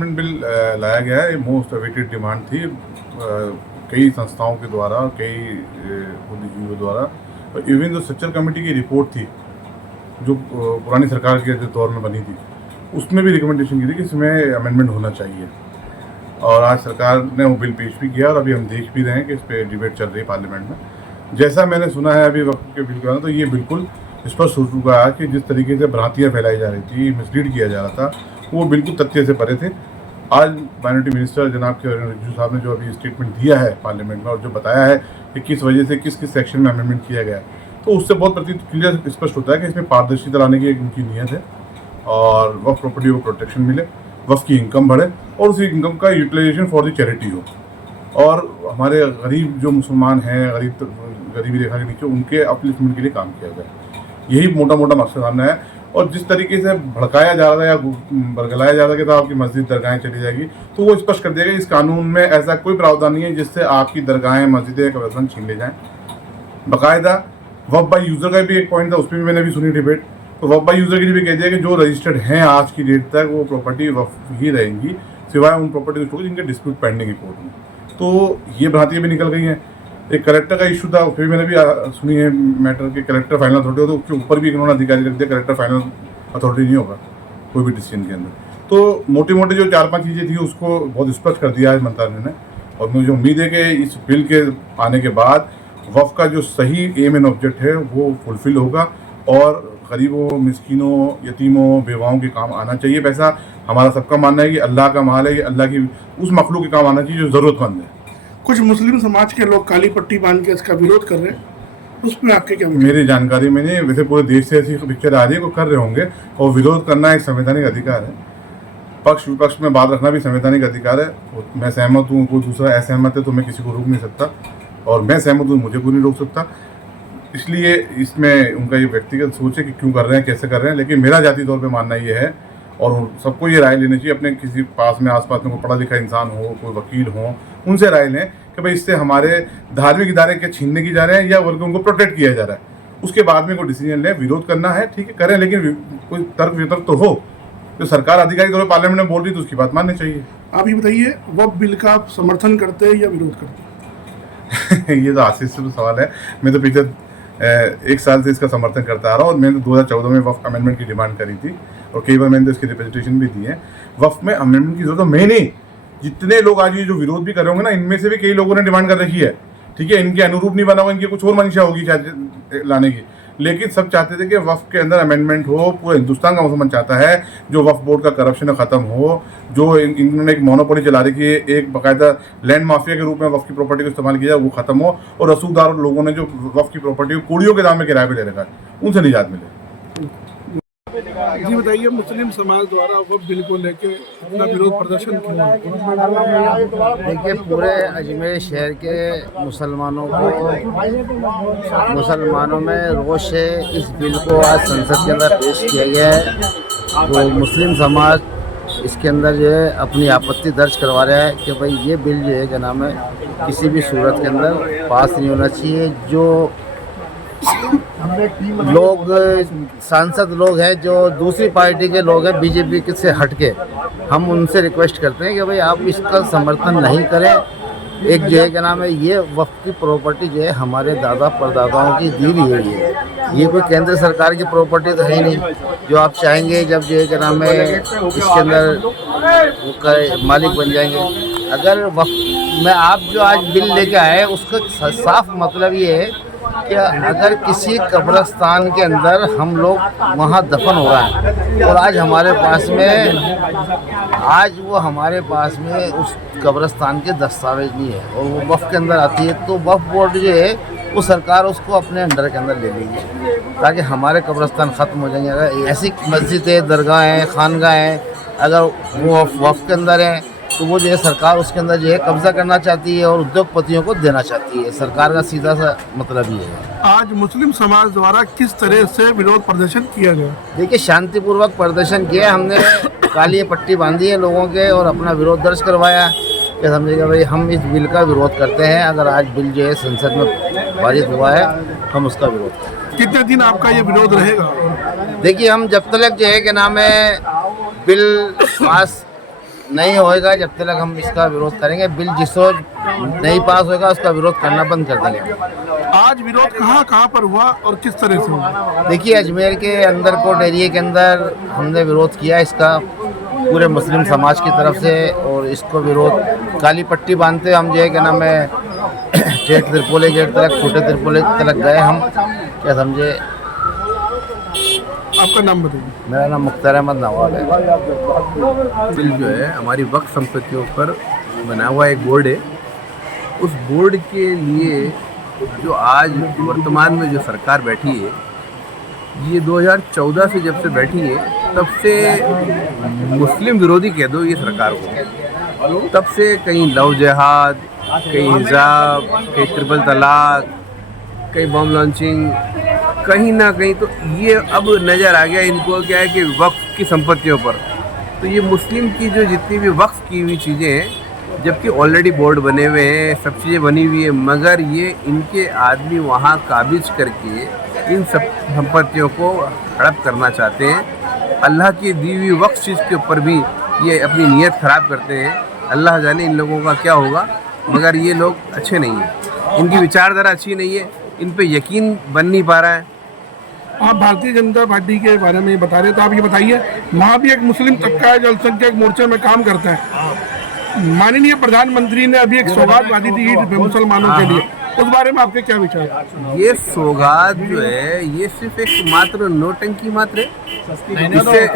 Amendment bill लाया गया है। मोस्ट अवेटेड डिमांड थी कई संस्थाओं के द्वारा, कई बुद्धिजीवियों द्वारा। इवन जो स्ट्रक्चर कमेटी की रिपोर्ट थी जो पुरानी सरकार के दौर में बनी थी, उसमें भी रिकमेंडेशन की थी कि इसमें अमेंडमेंट होना चाहिए। और आज सरकार ने वो बिल पेश भी किया और अभी हम देख भी रहे हैं कि इस पर डिबेट चल रही है पार्लियामेंट में। जैसा मैंने सुना है अभी वक्त के बिल के बाद, तो ये बिल्कुल स्पष्ट हो चुका है कि जिस तरीके से भ्रांतियाँ फैलाई जा रही थी, मिसलीड किया जा रहा था, वो बिल्कुल तथ्य से परे थे। आज माइनॉरिटी मिनिस्टर जनाब के रिजिजू साहब ने जो अभी स्टेटमेंट दिया है पार्लियामेंट में और जो बताया है कि किस वजह से किस किस सेक्शन में अमेंडमेंट किया गया है, तो उससे बहुत क्लियर स्पष्ट होता है कि इसमें पारदर्शिता लाने की एक उनकी नीयत है और वक्फ प्रॉपर्टी को प्रोटेक्शन मिले, वक्फ की इनकम बढ़े और उसी इनकम का यूटिलाइजेशन फॉर द चैरिटी हो। और हमारे गरीब जो मुसलमान हैं, गरीबी रेखा के नीचे, उनके अपलिफ्टमेंट के लिए काम किया जाए, यही मोटा मोटा मकसद सामने है। और जिस तरीके से भड़काया जा रहा है या बरगलाया जा रहा है कि आपकी मस्जिद दरगाहें चली जाएगी, तो वो स्पष्ट कर दिया गया इस कानून में ऐसा कोई प्रावधान नहीं है जिससे आपकी दरगाहें, मस्जिदें, कब्रिस्तान छीन ले जाएँ। बाकायदा वक्फ बाई यूज़र का भी एक पॉइंट था, उस पर भी मैंने भी सुनी डिबेट। तो वक्फ बाई यूज़र के लिए भी कह दिया कि जो रजिस्टर्ड हैं आज की डेट तक वो प्रॉपर्टी वक्फ ही रहेंगी, सिवाय उन प्रॉपर्टी को जिनके डिस्प्यूट पेंडिंग है कोर्ट में। तो ये भ्रांतियाँ भी निकल गई हैं। एक कलेक्टर का इशू था, उस पर भी मैंने भी सुनी है मैटर के कलेक्टर फाइनल अथॉरिटी हो, तो उसके ऊपर भी इन्होंने अधिकारी रख दिया, कलेक्टर फाइनल अथॉरिटी नहीं होगा कोई भी डिसीजन के अंदर। तो मोटी मोटी जो 4-5 चीज़ें थी उसको बहुत स्पष्ट कर दिया है मंत्रालय ने। और मुझे उम्मीद है कि इस बिल के आने के बाद वक्फ का जो सही एम एंड ऑब्जेक्ट है वो फुलफिल होगा और गरीबों, मिस्किनों, यतीमों, बेवाओं के काम आना चाहिए पैसा। हमारा सबका मानना है कि अल्लाह का माल है, ये अल्लाह की उस मखलूक के काम आना चाहिए जो ज़रूरतमंद है। कुछ मुस्लिम समाज के लोग काली पट्टी बांध के इसका विरोध कर रहे हैं, उसमें आपके क्या? मेरी जानकारी में नहीं, वैसे पूरे देश से ऐसी पिक्चर आ रही है, को कर रहे होंगे। और विरोध करना एक संवैधानिक अधिकार है, पक्ष विपक्ष में बात रखना भी संवैधानिक अधिकार है। मैं सहमत हूँ, कोई दूसरा असहमत है तो मैं किसी को रोक नहीं सकता, और मैं सहमत हूँ मुझे कोई नहीं रोक सकता। इसलिए इसमें उनका ये व्यक्तिगत सोच है कि क्यों कर रहे हैं, कैसे कर रहे हैं। लेकिन मेरा जाती तौर पे मानना ये है, और सबको ये राय लेनी चाहिए, अपने किसी पास में आसपास में कोई पढ़ा लिखा इंसान हो, कोई वकील हो, उनसे राय लें कि भाई इससे हमारे धार्मिक इदारे क्या छीनने की जा रहे हैं या वर्ग उनको प्रोटेक्ट किया जा रहा है। उसके बाद में कोई डिसीजन लें। विरोध करना है ठीक है, करें, लेकिन कोई तर्क वितर्क तो हो। जो सरकार अधिकारी तौर पर पार्लियामेंट में बोल रही तो उसकी बात माननी चाहिए। आप ये बताइए, वक्फ बिल का आप समर्थन करते हैं या विरोध करते हैं? ये तो आशीष से सवाल है। मैं तो पिछले 1 साल से इसका समर्थन करता आ रहा हूँ, और मैंने 2014 में वक्फ अमेंडमेंट की डिमांड करी थी और कई बार मैंने तो इसकी रिप्रेजेंटेशन भी दी है। वक्फ में अमेंडमेंट की जरूरत मैं नहीं, जितने लोग आज ये जो विरोध भी कर रहे होंगे ना, इनमें से भी कई लोगों ने डिमांड कर रखी है। ठीक है, इनके अनुरूप नहीं बना हुआ, इनकी कुछ और मंशा होगी शायद लाने की, लेकिन सब चाहते थे कि वक्फ के अंदर अमेंडमेंट हो। पूरा हिंदुस्तान का मुसलमान चाहता है जो वक्फ बोर्ड का करप्शन है ख़त्म हो, जो इन्होंने एक मोनोपोली चला रखी है, एक बाकायदा लैंड माफिया के रूप में वक्फ की प्रॉपर्टी को इस्तेमाल किया, वो खत्म हो, और रसूखदार लोगों ने जो वक्फ की प्रॉपर्टी को कौड़ियों के दाम में किराए पर ले रखा है, उनसे निजात मिले। जी बताइए, मुस्लिम समाज द्वारा वक्फ बिल को लेके अपना विरोध प्रदर्शन किया? देखिए, पूरे अजमेर शहर के मुसलमानों में रोष है। इस बिल को आज संसद के अंदर पेश किया गया है, तो मुस्लिम समाज इसके अंदर जो है अपनी आपत्ति दर्ज करवा रहा है कि भाई ये बिल जो है क्या नाम है, किसी भी सूरत के अंदर पास नहीं होना चाहिए। जो लोग सांसद लोग हैं, जो दूसरी पार्टी के लोग हैं, बीजेपी के से हटके, हम उनसे रिक्वेस्ट करते हैं कि भाई आप इसका समर्थन नहीं करें। एक जो है क्या नाम है, ये वक्फ की प्रॉपर्टी जो है हमारे दादा परदादाओं की दी हुई है, ये कोई केंद्र सरकार की प्रॉपर्टी तो है नहीं जो आप चाहेंगे जब जो है क्या नाम है इसके अंदर मालिक बन जाएंगे। अगर वक्फ में आप जो आज बिल लेके आए उसका साफ मतलब ये है कि अगर किसी कब्रिस्तान के अंदर हम लोग वहाँ दफन हो रहा है और आज हमारे पास में उस कब्रिस्तान के दस्तावेज नहीं है और वो वक्फ के अंदर आती है, तो वक्फ बोर्ड जो है वो सरकार उसको अपने अंडर के अंदर ले लेगी ताकि हमारे कब्रिस्तान ख़त्म हो जाएंगे। अगर ऐसी मस्जिद है, दरगाह हैं, खानगाह हैं, अगर वो वक्फ के अंदर है तो वो जो है सरकार उसके अंदर जो है कब्जा करना चाहती है और उद्योगपतियों को देना चाहती है। सरकार का सीधा सा मतलब ये है। आज मुस्लिम समाज द्वारा किस तरह से विरोध प्रदर्शन किया गया? देखिए, शांतिपूर्वक प्रदर्शन किया, हमने काली पट्टी बांधी है लोगों के और अपना विरोध दर्ज करवाया कि समझिएगा भाई हम इस बिल का विरोध करते हैं। अगर आज बिल जो है संसद में पारित हुआ है, हम उसका विरोध करते हैं। कितने दिन आपका ये विरोध रहेगा? देखिए, हम जब तक जो है क्या नाम है बिल पास नहीं होएगा जब तक हम इसका विरोध करेंगे। बिल जिस रोज नहीं पास होगा उसका विरोध करना बंद कर देंगे। आज विरोध कहाँ कहाँ पर हुआ और किस तरह से हुआ? देखिए, अजमेर के अंदर कोट एरिया के अंदर हमने विरोध किया इसका पूरे मुस्लिम समाज की तरफ से, और इसको विरोध काली पट्टी बांधते हम जो है क्या नाम है स्टेट त्रिपोली गेट तक, छोटे त्रिपोली तक गए हम, क्या समझे। आपका नाम बताइए। मेरा नाम मुख्तार अहमद नवाब है। बिल जो है हमारी वक्फ संपत्तियों पर बना हुआ एक बोर्ड है। उस बोर्ड के लिए जो आज वर्तमान में जो सरकार बैठी है, ये 2014 से जब से बैठी है तब से मुस्लिम विरोधी कह दो ये सरकार को। तब से कहीं लव जिहाद, कहीं हिजाब, कहीं ट्रिपल तलाक, कहीं बम लॉन्चिंग, कहीं ना कहीं तो ये अब नज़र आ गया इनको क्या है कि वक्फ की संपत्तियों पर, तो ये मुस्लिम की जो जितनी भी वक्फ की हुई चीज़ें हैं, जबकि ऑलरेडी बोर्ड बने हुए हैं, सब चीज़ें बनी हुई है, मगर ये इनके आदमी वहाँ काबिज करके इन सब संपत्तियों को हड़प करना चाहते हैं। अल्लाह की दी हुई वक्फ चीज़ के ऊपर भी ये अपनी नीयत ख़राब करते हैं। अल्लाह जाने इन लोगों का क्या होगा, मगर ये लोग अच्छे नहीं हैं, इनकी विचारधारा अच्छी नहीं है, इन पे यकीन बन नहीं पा रहा है। आप भारतीय जनता पार्टी के बारे में बता रहे, तो आप ये बताइए, वहाँ भी एक मुस्लिम तबका है जो अल्पसंख्यक मोर्चे में काम करता है। माननीय प्रधानमंत्री ने अभी एक सौगात बांधी थी ईद पे मुसलमानों के लिए, उस बारे में आपके क्या विचार है? ये सौगात जो है ये सिर्फ एक मात्र नोटंकी मात्र है। इससे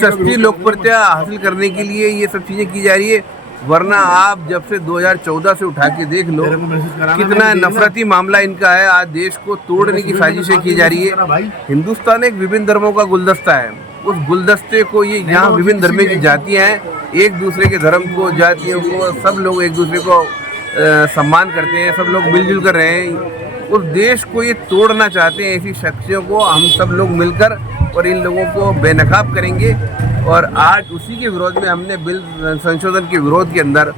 सस्ती लोकप्रियता हासिल करने के लिए ये सब चीज़ें की जा रही है, वरना आप जब से 2014 से उठा के देख लो कितना नफरती मामला इनका है। आज देश को तोड़ने की साजिशें की जा रही है। हिंदुस्तान एक विभिन्न धर्मों का गुलदस्ता है, उस गुलदस्ते को ये यहाँ विभिन्न धर्म की जातियाँ हैं, एक दूसरे के धर्म को, जातियों को, सब लोग एक दूसरे को सम्मान करते हैं, सब लोग मिलजुल कर रहे हैं। उस देश को ये तोड़ना चाहते हैं। ऐसी शख्सियों को हम सब लोग मिलकर और इन लोगों को बेनकाब करेंगे। और आज उसी के विरोध में हमने बिल संशोधन के विरोध के अंदर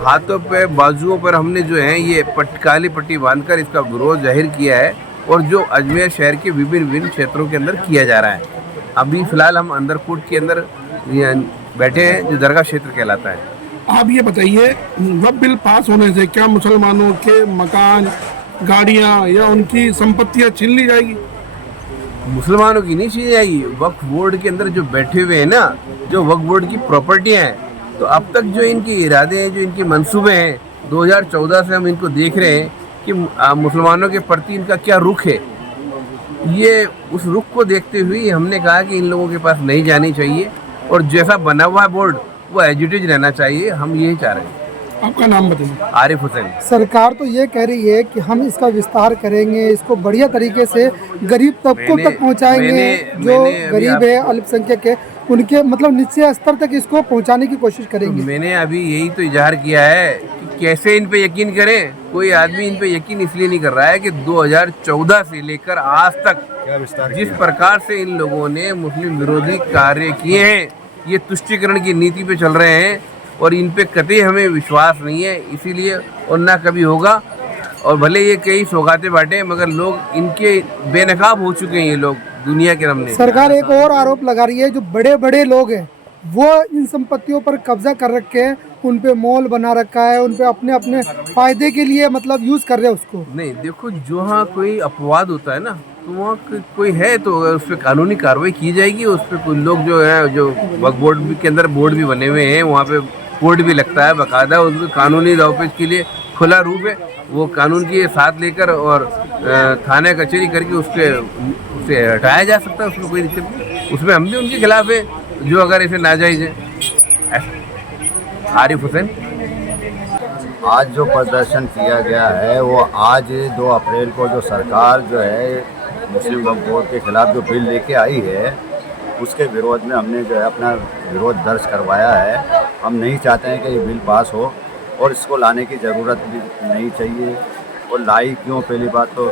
हाथों पे, बाजुओं पर हमने जो है ये काली पट्टी बांधकर इसका विरोध जाहिर किया है, और जो अजमेर शहर के विभिन्न क्षेत्रों के अंदर किया जा रहा है। अभी फ़िलहाल हम अंदर कोट के अंदर बैठे हैं, जो दरगाह क्षेत्र कहलाता है। आप ये बताइए, वक्फ बिल पास होने से क्या मुसलमानों के मकान, गाड़ियाँ या उनकी संपत्तियाँ छीन ली जाएगी? मुसलमानों की नहीं छीनी जाएगी। वक्फ बोर्ड के अंदर जो बैठे हुए हैं ना, जो वक्फ बोर्ड की प्रॉपर्टियाँ हैं, तो अब तक जो इनके इरादे हैं, जो इनके मंसूबे हैं, 2014 से हम इनको देख रहे हैं कि मुसलमानों के प्रति इनका क्या रुख है। ये उस रुख को देखते हुए हमने कहा कि इन लोगों के पास नहीं जानी चाहिए, और जैसा बना हुआ है बोर्ड वो एजुटेज रहना चाहिए। हम यही चाह रहे हैं। आपका नाम बताइए। आरिफ हुसैन। सरकार तो ये कह रही है कि हम इसका विस्तार करेंगे, इसको बढ़िया तरीके से गरीब तबकों तक पहुंचाएंगे। जो गरीब है, अल्पसंख्यक है, उनके मतलब निचले स्तर तक इसको पहुंचाने की कोशिश करेंगे। मैंने अभी यही तो इजहार किया है कि कैसे इन पे यकीन करें। कोई आदमी इन पे यकीन इसलिए नहीं कर रहा है कि 2014 से लेकर आज तक जिस प्रकार से इन लोगों ने मुस्लिम विरोधी कार्य किए हैं, ये तुष्टीकरण की नीति पे चल रहे हैं, और इन पे कतई हमें विश्वास नहीं है, इसीलिए और ना कभी होगा। और भले ये कई सौगातें बांटे, मगर लोग इनके बेनकाब हो चुके हैं। ये लोग दुनिया के सामने। सरकार एक और आरोप लगा रही है, जो बड़े बड़े लोग हैं वो इन संपत्तियों पर कब्जा कर रखे हैं, उन पे मॉल बना रखा है, उन पे अपने अपने फायदे के लिए मतलब यूज कर रहे हैं उसको। नहीं, देखो, जहाँ कोई अपवाद होता है ना, तो वहाँ कोई है तो उस पर कानूनी कार्रवाई की जाएगी। उस पर कुछ लोग जो है, जो वक्फ बोर्ड के अंदर बोर्ड भी बने हुए हैं, वहाँ पे कोर्ट भी लगता है बाकायदा, उसमें कानूनी दावपेच के लिए खुला रूप है। वो कानून के साथ लेकर और थाने कचहरी करके उससे हटाया जा सकता है, उसमें कोई दिक्कत नहीं। उसमें हम भी उनके खिलाफ है जो अगर ऐसे नाजायज़ है। आरिफ हुसैन। आज जो प्रदर्शन किया गया है वो आज 2 अप्रैल को जो सरकार जो है मुस्लिम वक्फ बोर्ड के खिलाफ जो बिल लेके आई है, उसके विरोध में हमने जो है अपना विरोध दर्ज करवाया है। हम नहीं चाहते हैं कि ये बिल पास हो, और इसको लाने की ज़रूरत भी नहीं चाहिए। और लाई क्यों? पहली बात तो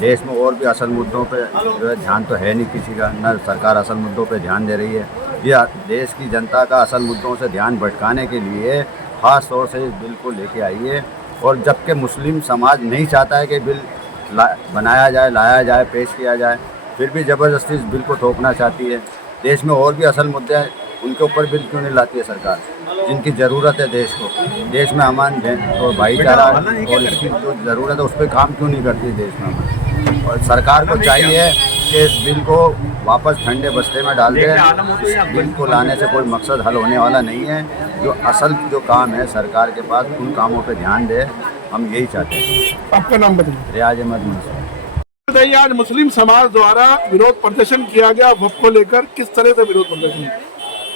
देश में और भी असल मुद्दों पे जो है ध्यान तो है नहीं किसी का, न सरकार असल मुद्दों पे ध्यान दे रही है। ये देश की जनता का असल मुद्दों से ध्यान भटकाने के लिए ख़ास तौर से इस बिल को लेके आई है। और जबकि मुस्लिम समाज नहीं चाहता है कि बिल बनाया जाए, लाया जाए, पेश किया जाए, फिर भी ज़बरदस्ती इस बिल को थोपना चाहती है। देश में और भी असल मुद्दे उनके ऊपर बिल क्यों नहीं लाती है सरकार, जिनकी ज़रूरत है देश को, देश में अमान और भाईचारा और इसकी जो ज़रूरत है उस पर काम क्यों नहीं करती देश में अमान। और सरकार को चाहिए कि इस बिल को वापस ठंडे बस्ते में डाल दे। इस बिल को लाने से कोई मकसद हल होने वाला नहीं है। जो असल जो काम है सरकार के पास, उन कामों पे ध्यान दे, हम यही चाहते हैं। आपका नाम बताइए। रियाज अहमद मुंशी। बताइए, आज मुस्लिम समाज द्वारा विरोध प्रदर्शन किया गया वक्फ को लेकर, किस तरह से विरोध प्रदर्शन?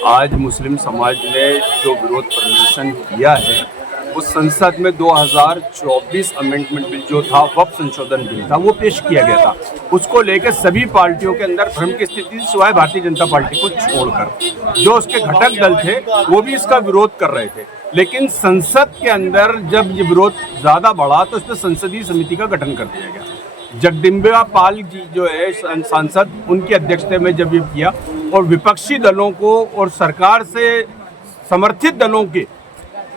आज मुस्लिम समाज ने जो विरोध प्रदर्शन किया है वो संसद में 2024 अमेंडमेंट बिल जो था, वक्फ संशोधन बिल था, वो पेश किया गया था। उसको लेकर सभी पार्टियों के अंदर भ्रम की स्थिति, सिवाय भारतीय जनता पार्टी को छोड़कर जो उसके घटक दल थे वो भी इसका विरोध कर रहे थे। लेकिन संसद के अंदर जब ये विरोध ज़्यादा बढ़ा तो इसमें संसदीय समिति का गठन कर दिया गया। जगदम्बिका पाल जी जो है सांसद, उनकी अध्यक्षता में जब ये किया और विपक्षी दलों को और सरकार से समर्थित दलों के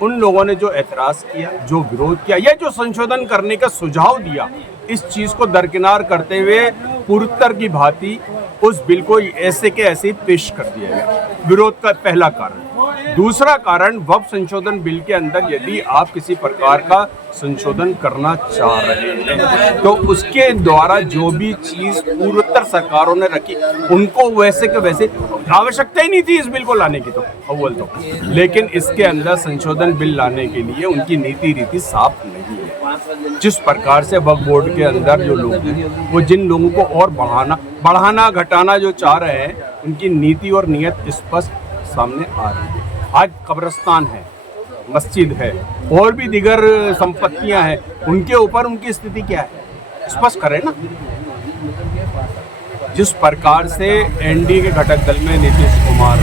उन लोगों ने जो एतराज़ किया, जो विरोध किया, या जो संशोधन करने का सुझाव दिया, इस चीज़ को दरकिनार करते हुए पूर्वोत्तर की भांति उस बिल को ऐसे के ऐसे ही पेश कर दिया गया। विरोध का पहला कारण। दूसरा कारण, वक्फ संशोधन बिल के अंदर यदि आप किसी प्रकार का संशोधन करना चाह रहे हैं तो उसके द्वारा जो भी चीज़ पूर्वोत्तर सरकारों ने रखी उनको वैसे के वैसे, आवश्यकता ही नहीं थी इस बिल को लाने की तो अव्वल तो, लेकिन इसके अंदर संशोधन बिल लाने के लिए उनकी नीति रीति साफ नहीं है। जिस प्रकार से वक्फ बोर्ड के अंदर जो लोग हैं वो जिन लोगों को और बढ़ाना घटाना जो चाह रहे हैं, उनकी नीति और नीयत स्पष्ट सामने आ रही है। आज कब्रिस्तान है, मस्जिद है और भी दीगर संपत्तियां हैं, उनके ऊपर उनकी स्थिति क्या है स्पष्ट करें ना। जिस प्रकार से एनडीए के घटक दल में नीतीश कुमार,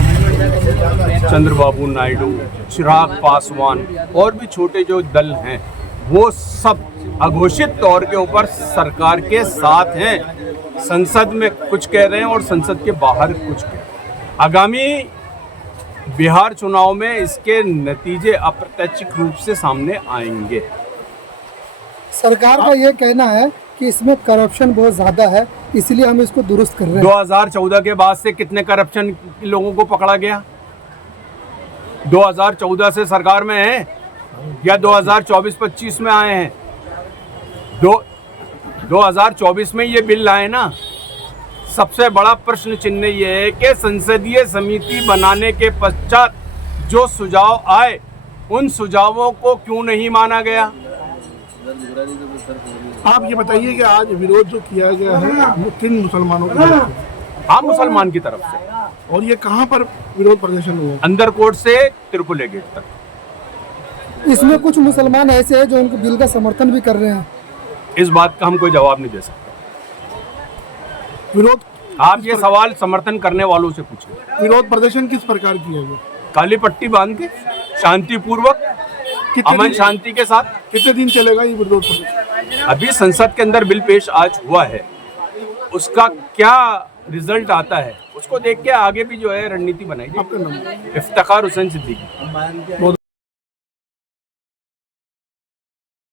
चंद्रबाबू नायडू, चिराग पासवान और भी छोटे जो दल हैं, वो सब अघोषित तौर के ऊपर सरकार के साथ हैं। संसद में कुछ कह रहे हैं और संसद के बाहर कुछ कह रहे हैं। आगामी बिहार चुनाव में इसके नतीजे अप्रत्याशित रूप से सामने आएंगे। सरकार का ये कहना है कि इसमें करप्शन बहुत ज़्यादा है, इसलिए हम इसको दुरुस्त कर रहे हैं। 2014 के बाद से कितने करप्शन लोगों को पकड़ा गया? 2014 से सरकार में है या 2024-25 में आए हैं? 2024 में ये बिल लाए ना। सबसे बड़ा प्रश्न चिन्ह ये है कि संसदीय समिति बनाने के पश्चात जो सुझाव आए, उन सुझावों को क्यों नहीं माना गया? आप ये बताइए कि आज विरोध जो किया गया है वो किन मुसलमानों की तरफ से? हाँ, मुसलमान की तरफ से। और ये कहाँ पर विरोध प्रदर्शन हुआ? अंदर कोर्ट से त्रिपुले गेट तक। इसमें कुछ मुसलमान ऐसे हैं जो उनके बिल का समर्थन भी कर रहे हैं। इस बात का हम कोई जवाब नहीं दे सकते। विरोध, आप ये सवाल समर्थन करने वालों से पूछिए। विरोध प्रदर्शन किस प्रकार किया गया? काली पट्टी बांध के शांतिपूर्वक, अमन शांति के साथ। कितने दिन चलेगा ये विरोध प्रदर्शन? अभी संसद के अंदर बिल पेश आज हुआ है, उसका क्या रिजल्ट आता है उसको देख के आगे भी जो है रणनीति बनाई जाएगी। आपका नाम? इफ्तिखार हुसैन सिद्दीकी।